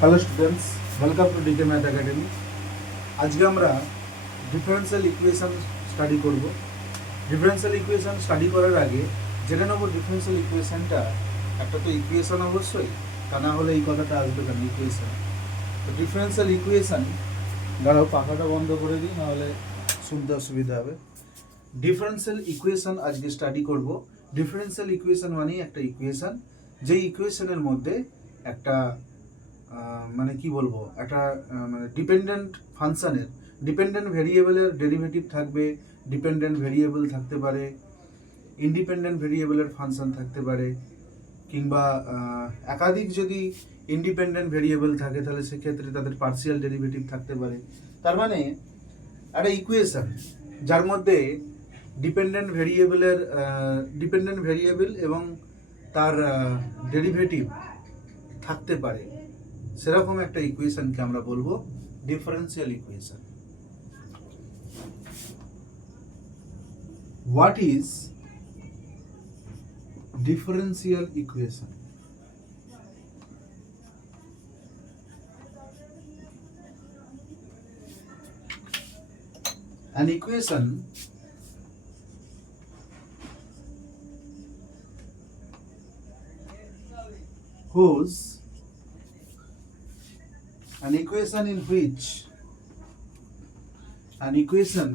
Hello students, welcome to DK math academy. আজকে আমরা differential equation study করব। Differential equation study করার আগে জেনে নেব ডিফারেন্সিয়াল ইকুয়েশনটা একটা তো ইকুয়েশন অবশ্যই, তা না হলে এই কথাটা আসবে কেন ইকুয়েশন। তো ডিফারেন্সিয়াল ইকুয়েশন, দাঁড়াও পাখাটা বন্ধ করে দিই নাহলে শুনতে অসুবিধা হবে। ডিফারেন্সিয়াল ইকুয়েশন আজকে স্টাডি করব। ডিফারেন্সিয়াল ইকুয়েশন মানেই একটা ইকুয়েশন, যেই ইকুয়েশনের মধ্যে একটা মানে কি বলবো, একটা মানে ডিপেন্ডেন্ট ফাংশনের ডিপেন্ডেন্ট ভেরিয়েবলের ডেরিভেটিভ থাকবে, ডিপেন্ডেন্ট ভেরিয়েবল থাকতে পারে, ইন্ডিপেন্ডেন্ট ভেরিয়েবলের ফাংশন থাকতে পারে, কিংবা একাধিক যদি ইন্ডিপেন্ডেন্ট ভেরিয়েবল থাকে তাহলে সেক্ষেত্রে তাদের পার্সিয়াল ডেরিভেটিভ থাকতে পারে। তার মানে একটা ইকুয়েশন যার মধ্যে ডিপেন্ডেন্ট ভেরিয়েবল এবং তার ডেরিভেটিভ থাকতে পারে, সেরকম একটা ইকুয়েশনকে আমরা বলবো differential equation. What is differential equation? An equation whose an equation in which an equation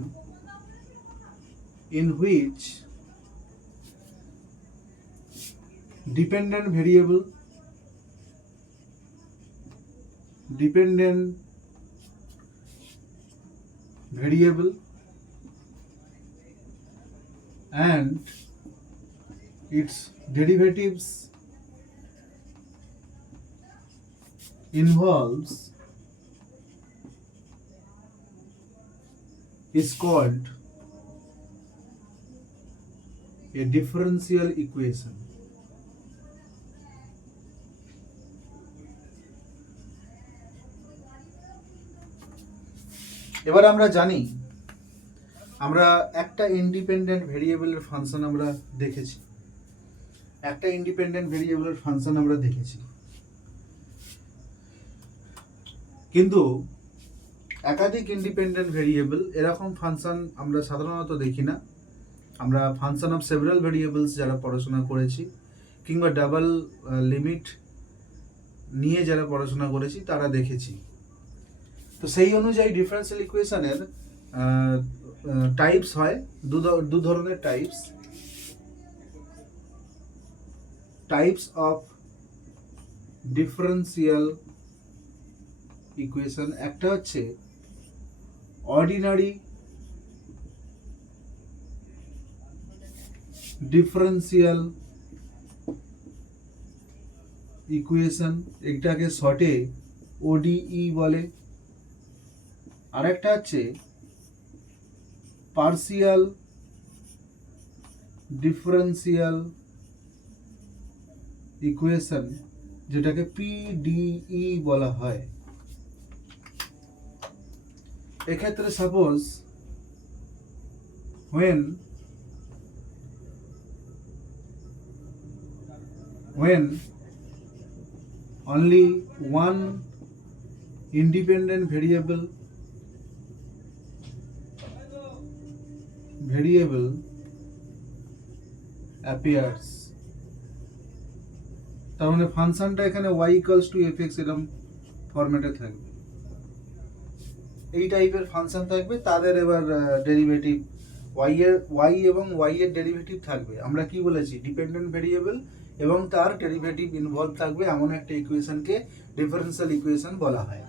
in which dependent variable and its derivatives involves is called a differential equation. এবার আমরা জানি, আমরা একটা ইন্ডিপেন্ডেন্ট ভেরিয়েবলের ফাংশন আমরা দেখেছি, কিন্তু একাধিক ইন্ডিপেন্ডেন্ট ভেরিয়েবল এরকম ফাংশন আমরা সাধারণত দেখি না। আমরা ফাংশন অফ সেভারাল ভেরিয়েবলস যারা পড়াশোনা করেছি, কিংবা ডাবল লিমিট নিয়ে যারা পড়াশোনা করেছি তারা দেখেছি। তো সেই অনুযায়ী ডিফারেন্সিয়াল ইকুয়েশনের টাইপস হয় দু ধরনের টাইপস অফ ডিফারেন্সিয়াল ইকুয়েশন। একটা হচ্ছে অর্ডিনারি ডিফারেন্সিয়াল ইকুয়েশন, এটাকে শর্টে ওডিই বলে। আরেকটা হচ্ছে পার্সিয়াল ডিফারেন্সিয়াল ইকুয়েশন, যেটাকে পিডিই বলা হয়। এক্ষেত্রে suppose when only one independent variable appears, তার মানে ফাংশনটা এখানে y = fx এরকম ফরম্যাটে থাকবে। এই টাইপের ফাংশন থাকবে, তাদের এবার ডেরিভেটিভ y এবং y এর ডেরিভেটিভ থাকবে। আমরা কি বলেছি, ডিপেন্ডেন্ট ভেরিয়েবল এবং তার ডেরিভেটিভ ইনভলভ থাকবে এমন একটা ইকুয়েশনকে ডিফারেন্সিয়াল ইকুয়েশন বলা হয়।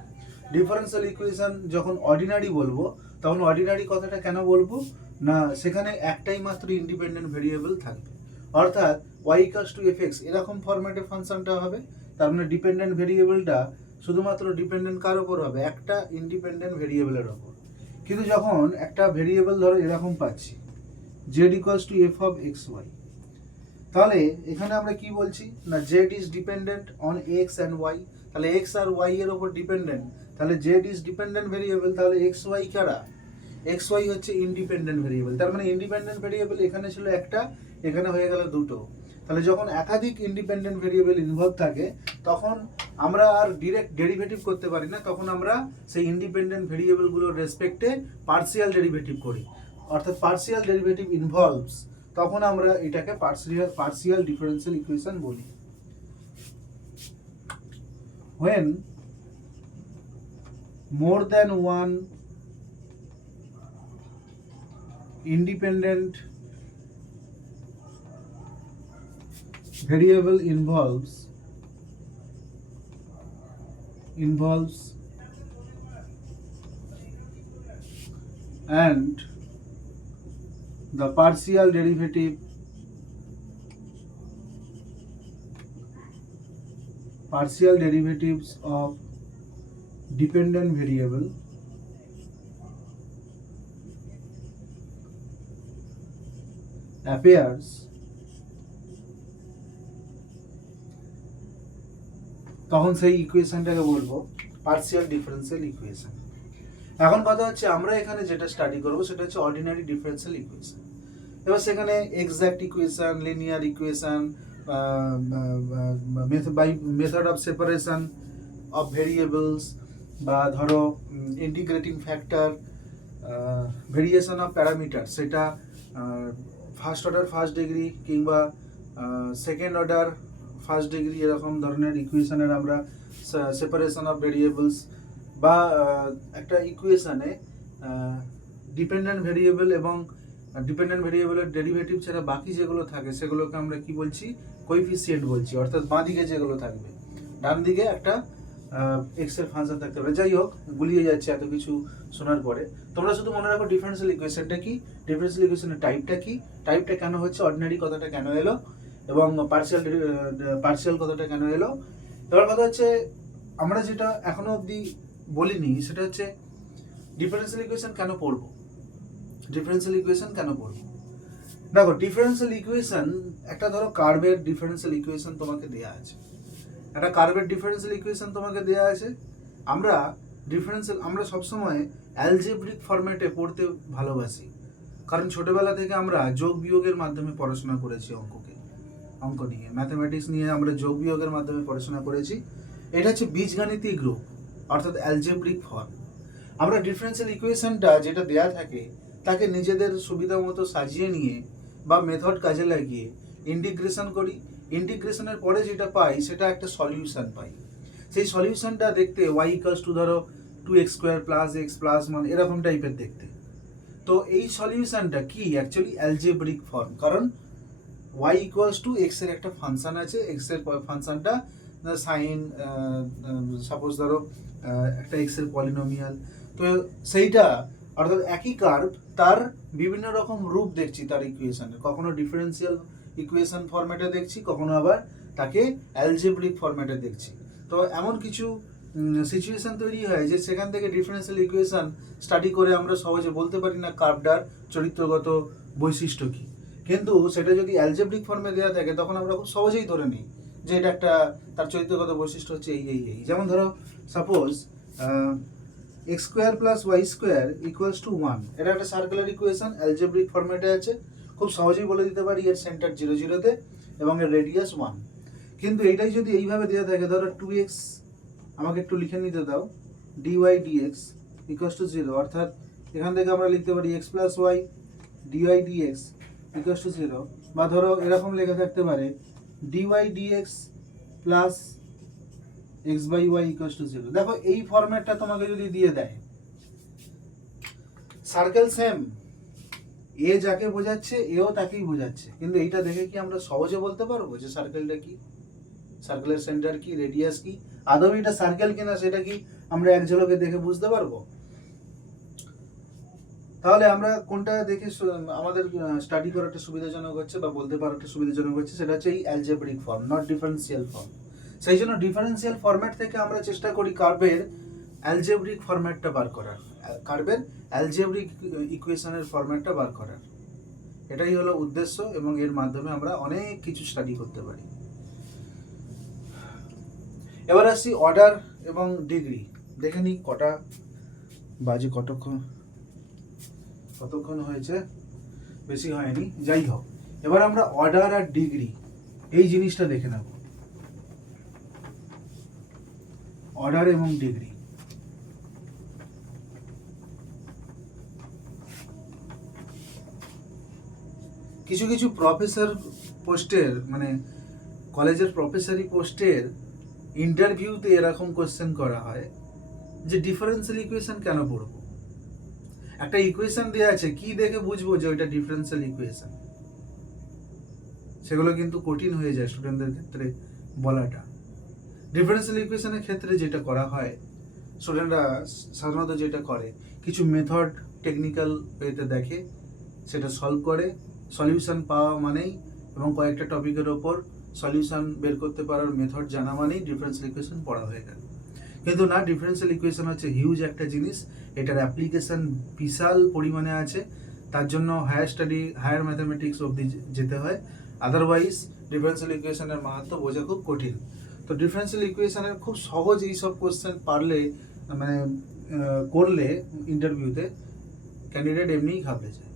ডিফারেন্সিয়াল ইকুয়েশন যখন অর্ডিনারি বলবো, তখন অর্ডিনারি কথাটা কেন বলবো না, সেখানে একটাই মাত্র ইন্ডিপেন্ডেন্ট ভেরিয়েবল থাকবে, অর্থাৎ y = fx এরকম ফরম্যাটে ফাংশনটা হবে। তার মানে ডিপেন্ডেন্ট ভেরিয়েবলটা শুধুমাত্র ডিপেন্ডেন্ট কার ওপর হবে, একটা ইন্ডিপেন্ডেন্ট ভেরিয়েবলের ওপর। কিন্তু যখন একটা ভেরিয়েবল ধরো এরকম পাচ্ছি z = f(x, y), তাহলে এখানে আমরা কি বলছি না, z is dependent on x and y। তাহলে x আর y এর ওপর ডিপেন্ডেন্ট, তাহলে z ইজ ডিপেন্ডেন্ট ভেরিয়েবল, তাহলে x y কারা, x y হচ্ছে ইন্ডিপেন্ডেন্ট ভেরিয়েবল। তার মানে ইন্ডিপেন্ডেন্ট ভেরিয়েবল এখানে ছিল একটা, এখানে হয়ে গেল দুটো। তাহলে যখন একাধিক ইন্ডিপেন্ডেন্ট ভেরিয়েবল ইনভলভ থাকে তখন আমরা আর ডিরেক্ট ডেরিভেটিভ করতে পারি না, তখন আমরা সেই ইন্ডিপেন্ডেন্ট ভেরিয়েবলগুলোর রেসপেক্টে পার্সিয়াল ডেরিভেটিভ করি, অর্থাৎ পার্সিয়াল ডেরিভেটিভ ইনভলভস, তখন আমরা এটাকে পার্সিয়াল ডিফারেন্সিয়াল ইকুয়েশন বলি। when more than one independent variable involves and the partial derivatives of dependent variable appears, তখন সেই ইকুয়েশনটাকে বলবো পার্সিয়াল ডিফারেন্সিয়াল ইকুয়েশন। এখন কথা হচ্ছে আমরা এখানে যেটা স্টাডি করব সেটা হচ্ছে অর্ডিনারি ডিফারেন্সিয়াল ইকুয়েশন। এবার সেখানে exact equation, linear equation, method of separation of variables, বা ধরো integrating factor, variation of parameter, সেটা ফার্স্ট অর্ডার ফার্স্ট ডিগ্রি কিংবা সেকেন্ড অর্ডার ফার্স্ট ডিগ্রি, এরকম ধরনের ইকুয়েশনের আমরা সেপারেশন অফ ভেরিয়েবলস, বা একটা ইকুয়েশনে ডিপেন্ডেন্ট ভেরিয়েবল এবং ডিপেন্ডেন্ট ভেরিয়েবলের ডেরিভেটিভ ছাড়া বাকি যেগুলো থাকে সেগুলোকে আমরা কি বলছি, কোএফিসিয়েন্ট বলছি, অর্থাৎ বাঁ দিকে যেগুলো থাকবে, ডান দিকে একটা এক্স এর ফাংশন থাকতে পারে। যাই হোক, গুলিয়ে যাচ্ছে এত কিছু শোনার পরে। তোমরা শুধু মনে রাখো ডিফারেন্সিয়াল ইকুয়েশনটা কি, ডিফারেন্সিয়াল ইকুয়েশনের টাইপটা কি, টাইপটা কেন হচ্ছে, অর্ডিনারি কথাটা কেন এলো, এবং পার্সিয়াল কথাটা কেন এলো। এবার কথা হচ্ছে আমরা যেটা এখনো অবধি বলিনি সেটা হচ্ছে ডিফারেন্সিয়াল ইকুয়েশন কেন পড়বো। ডিফারেন্সিয়াল ইকুয়েশন কেন পড়বো? দেখো, ডিফারেন্সিয়াল ইকুয়েশন, একটা ধরো কার্ভের ডিফারেন্সিয়াল ইকুয়েশন তোমাকে দেয়া আছে, একটা কার্ভের ডিফারেন্সিয়াল ইকুয়েশন তোমাকে দেয়া আছে। আমরা সবসময় অ্যালজেব্রিক ফরম্যাটে পড়তে ভালোবাসি, কারণ ছোটবেলা থেকে আমরা যোগ বিয়োগের মাধ্যমে পড়াশোনা করেছি, অঙ্ক নিয়ে, ম্যাথমেটিক্স নিয়ে আমরা যোগ বিয়োগের মাধ্যমে পড়াশোনা করেছি। এটা হচ্ছে বীজগাণিতিক রূপ, অর্থাৎ অ্যালজেব্রিক ফর্ম। আমরা ডিফারেন্সিয়াল ইকুয়েশনটা যেটা দেয়া থাকে তাকে নিজেদের সুবিধা মতো সাজিয়ে নিয়ে বা মেথড কাজে লাগিয়ে ইন্টিগ্রেশন করি। ইন্টিগ্রেশনের পরে যেটা পাই সেটা একটা সলিউশন পাই। সেই সলিউশনটা দেখতে y ইকুয়ালস টু ধরো 2x square plus x plus 1 এরকম টাইপের দেখতে। তো এই সলিউশনটা কি, অ্যাকচুয়ালি অ্যালজেব্রিক ফর্ম, কারণ y ইকুয়ালস টু x এর একটা ফাংশন আছে, x এর ফাংশনটা সাইন, সাপোজ ধরো একটা x এর পলিনোমিয়াল, তো সেইটা অর্থাৎ একই কার্ভ তার বিভিন্ন রকম রূপ দেখছি তার ইকুয়েশনে, কখনো ডিফারেন্সিয়াল ইকুয়েশন ফরম্যাটে দেখছি, কখনো আবার তাকে অ্যালজেব্রিক ফরম্যাটে দেখছি। তো এমন কিছু সিচুয়েশন তৈরি হয় যে সেখান থেকে ডিফারেন্সিয়াল ইকুয়েশন স্টাডি করে আমরা সহজে বলতে পারি না কার্ভটার চরিত্রগত বৈশিষ্ট্য কি, কিন্তু সেটা যদি অ্যালজেব্রিক ফর্মে দেওয়া থাকে তখন আমরা খুব সহজেই ধরে নিই যে এটা একটা তার চরিত্রগত বৈশিষ্ট্য হচ্ছে এই। যেমন ধরো suppose x square plus y square equals to 1, এটা একটা সার্কুলার ইকুয়েশন, অ্যালজেব্রিক ফরম্যাটে আছে, খুব সহজেই বলে দিতে পারি এর সেন্টার 0 0-তে এবং এর রেডিয়াস 1। কিন্তু এইটাই যদি এইভাবে দেওয়া থাকে, ধরো 2x, আমাকে একটু লিখে নিতে দাও, dy dx ইকুয়ালস টু 0, অর্থাৎ এখান থেকে আমরা লিখতে পারি x plus y dy dx equals to 0, বা ধরো এরকম লেখা থাকতে পারে dy dx প্লাস x by y equals to 0। দেখো, এই ফরম্যাটটা তোমাকে যদি দিয়ে দেয়, সার্কেল সেম, এ যাকে বোঝাচ্ছে এও তাকেই বোঝাচ্ছে, কিন্তু এইটা দেখে কি আমরা সহজে বলতে পারবো যে সার্কেলটা কি, সার্কেলের সেন্টার কি, রেডিয়াস কি, আদৌ এটা সার্কেল কিনা সেটা কি আমরা এক ঝলকে দেখে বুঝতে পারবো? তাহলে আমরা কোনটা দেখে আমাদের স্টাডি করাটা সুবিধাজনক হচ্ছে বা বলতে পারাটা সুবিধাজনক হচ্ছে, সেটা হচ্ছে এই algebraic form, not differential form. সেই জন্য ডিফারেন্সিয়াল ফরম্যাট থেকে আমরা চেষ্টা করি কার্ভের অ্যালজেব্রিক ফরম্যাটটা বার করার, কার্ভের অ্যালজেব্রিক ইকুয়েশনের ফরম্যাটটা বার করার, এটাই হলো উদ্দেশ্য, এবং এর মাধ্যমে আমরা অনেক কিছু স্টাডি করতে পারি। এবার আসছি অর্ডার এবং ডিগ্রি। দেখে নিই কটা বাজে, কতক্ষণ হয়েছে, বেশি হয়নি, যাই হোক। এবার আমরা অর্ডার আর ডিগ্রি এই জিনিসটা দেখে নেব, অর্ডার এবং ডিগ্রি। কিছু কিছু প্রফেসর পোস্টের মানে কলেজের প্রফেসরি পোস্টের ইন্টারভিউতে এরকম কোশ্চেন করা হয় যে ডিফারেন্সিয়াল ইকুয়েশন কেন পড়বো? একটা ইকুয়েশন দেওয়া আছে, কি দেখে বুঝবো যে ওইটা ডিফারেন্সিয়াল ইকুয়েশন? সেগুলো কিন্তু কঠিন হয়ে যায় স্টুডেন্টদের ক্ষেত্রে বলাটা। ডিফারেন্সিয়াল ইকুয়েশনের ক্ষেত্রে যেটা করা হয়, স্টুডেন্টরা সাধারণত যেটা করে, কিছু মেথড টেকনিক্যাল ওয়েতে দেখে, সেটা সলভ করে, সলিউশন পাওয়া মানেই এবং কয়েকটা টপিকের ওপর সলিউশন বের করতে পারার মেথড জানা মানেই ডিফারেন্সিয়াল ইকুয়েশন পড়া হয়ে গেল। কিন্তু না, ডিফারেন্সিয়াল ইকুয়েশন হচ্ছে হিউজ একটা জিনিস, এটার অ্যাপ্লিকেশন বিশাল পরিমাণে আছে, তার জন্য হায়ার ম্যাথামেটিক্স অবধি যেতে হয়, আদারওয়াইজ ডিফারেন্সিয়াল ইকুয়েশনের মাহাত্ম্য বোঝা খুব কঠিন। তো ডিফারেন্সিয়াল ইকুয়েশনের খুব সহজ এইসব কোশ্চেন পারলে মানে করলে ইন্টারভিউতে ক্যান্ডিডেট এমনিই ঘাবড়ে যায়।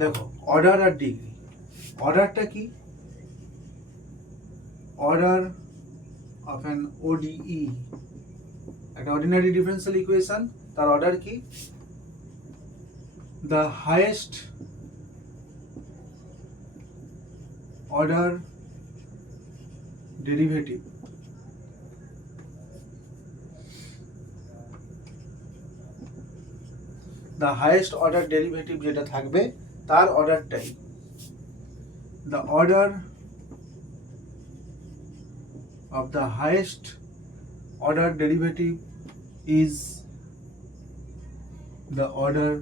দেখো, অর্ডার আর ডিগ্রি। অর্ডারটা কি? অর্ডার অফ অ্যান ওডিই, একটা অর্ডিনারি ডিফারেন্সিয়াল ইকুয়েশন, তার অর্ডার কি? দ্য হাইয়েস্ট অর্ডার ডেরিভেটিভ যেটা থাকবে তার অর্ডারটাই, the order of the highest order derivative is the order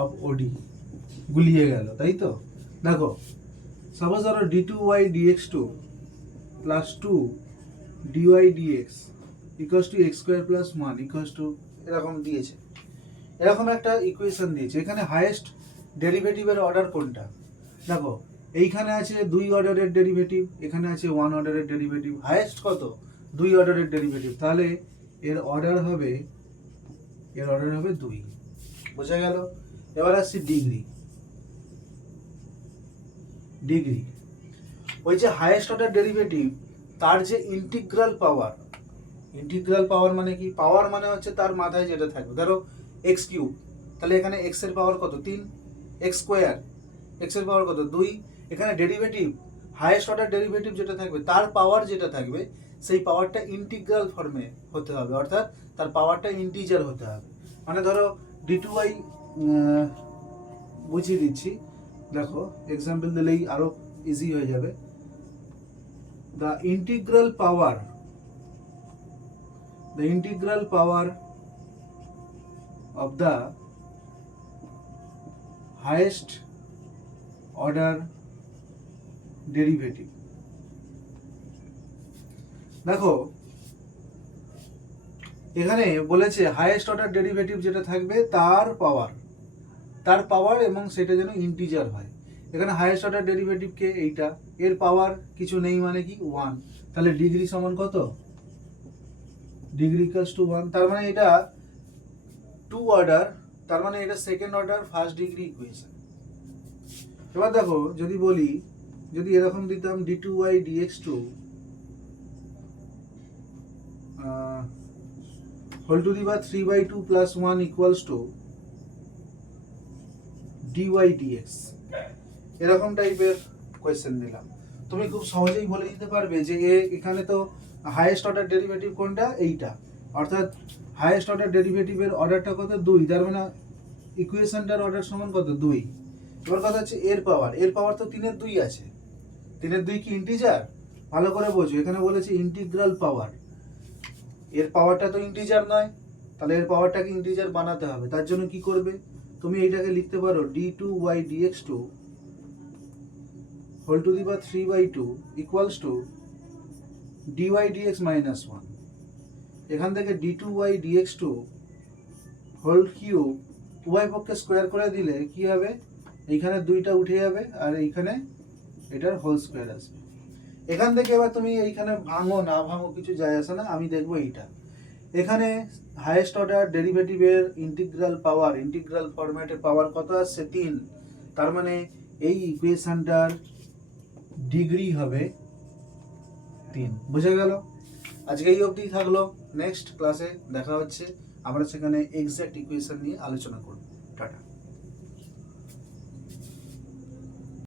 of OD। গুলিয়ে গেল, তাই তো? দেখো, সাপোজ ধরো d2y dx2 plus 2 dy dx equals to x square plus 1 equals to এরকম দিয়েছে, এরকম একটা ইকুয়েশন দিয়েছে। এখানে হাইয়েস্ট ডেরিভেটিভের অর্ডার কোনটা? দেখো, এইখানে আছে 2 অর্ডারের ডেরিভেটিভ, এখানে আছে 1 অর্ডারের ডেরিভেটিভ, হাইয়েস্ট কত? 2 অর্ডারের ডেরিভেটিভ, তাহলে এর অর্ডার হবে 2। বোঝা গেল? এবার আসছি ডিগ্রি। ওই যে হাইয়েস্ট অর্ডার ডেরিভেটিভ, তার যে ইন্টিগ্রাল পাওয়ার মানে কি? পাওয়ার মানে হচ্ছে তার মাথায় যেটা থাকবে। ধরো x কিউব, তাহলে এখানে x এর পাওয়ার কত? 3। x স্কোয়ার, x এর পাওয়ার কত? 2। এখানে ডেরিভেটিভ, হাইয়েস্ট অর্ডার ডেরিভেটিভ যেটা থাকবে তার পাওয়ার যেটা থাকবে সেই পাওয়ারটা ইন্টিগ্রাল ফর্মে হতে হবে, অর্থাৎ তার পাওয়ারটা ইন্টিজার হতে হবে। মানে ধরো d2y, বুঝিয়ে দিচ্ছি, দেখো এক্সাম্পল দিলেই আরো ইজি হয়ে যাবে। The integral power of the highest order derivative। দেখো, এখানে বলেছে হাইয়েস্ট অর্ডার ডেরিভেটিভ যেটা থাকবে তার পাওয়ার এবং সেটা যেন ইন্টিজার হয়। এখানে হাইয়েস্ট অর্ডার ডেরিভেটিভ কে? এইটা, এর পাওয়ার কিছু নেই মানে কি? 1। তাহলে ডিগ্রি সমান কত? Degree equals to 1। তার মানে এটা 2 অর্ডার, তার মানে এটা second order first degree equation. এবার দেখো, যদি এরকম দিতাম d2y dx2 whole to the power 3/2 plus 1 equals to dy dx, এরকম টাইপের কোয়েশ্চেন দিলাম, তুমি খুব সহজেই বলে দিতে পারবে যে এখানে তো হাইয়েস্ট অর্ডার ডেরিভেটিভ কোনটা? এইটা, অর্থাৎ হাইয়েস্ট অর্ডার ডেরিভেটিভের অর্ডারটা কত? 2। তার মানে ইকুয়েশনটার অর্ডার সমান কত? 2। এবার কথা হচ্ছে এর পাওয়ার তো 3 এর 2 আছে। 3 এর 2 কি ইন্টিজার? ভালো করে বোঝো, এখানে বলেছে ইন্টিগ্রাল পাওয়ার, এর পাওয়ারটা তো ইন্টিজার নয়, তাহলে এর পাওয়ারটাকে ইন্টিজার বানাতে হবে। তার জন্য কি করবে? তুমি এইটাকে লিখতে পারো d2y dx2 whole to the power 3/2 equals to dy dx minus 1। এখান থেকে d2y dx2 হোল কিউব উভয় পক্ষে স্কোয়ার করে দিলে কি হবে? এইখানে 2টা উঠে যাবে আর এইখানে এটার হোল স্কোয়ার আসবে। এখান থেকে এবার তুমি এইখানে ভাঙো না ভাঙো কিছু যায় আসে না, আমি দেখবো এইটা। এখানে হাইয়েস্ট অর্ডার ডেরিভেটিভের ইন্টিগ্রাল ফরম্যাটের পাওয়ার কত আসছে? 3। তার মানে এই ইকুয়েশনটার ডিগ্রি হবে 3। বুঝে গেল? আজকে এই অবধি থাকলো। নেক্সট ক্লাসে দেখা হচ্ছে, আমরা সেখানে এক্সাক্ট ইকুয়েশন নিয়ে আলোচনা করব। টাটা।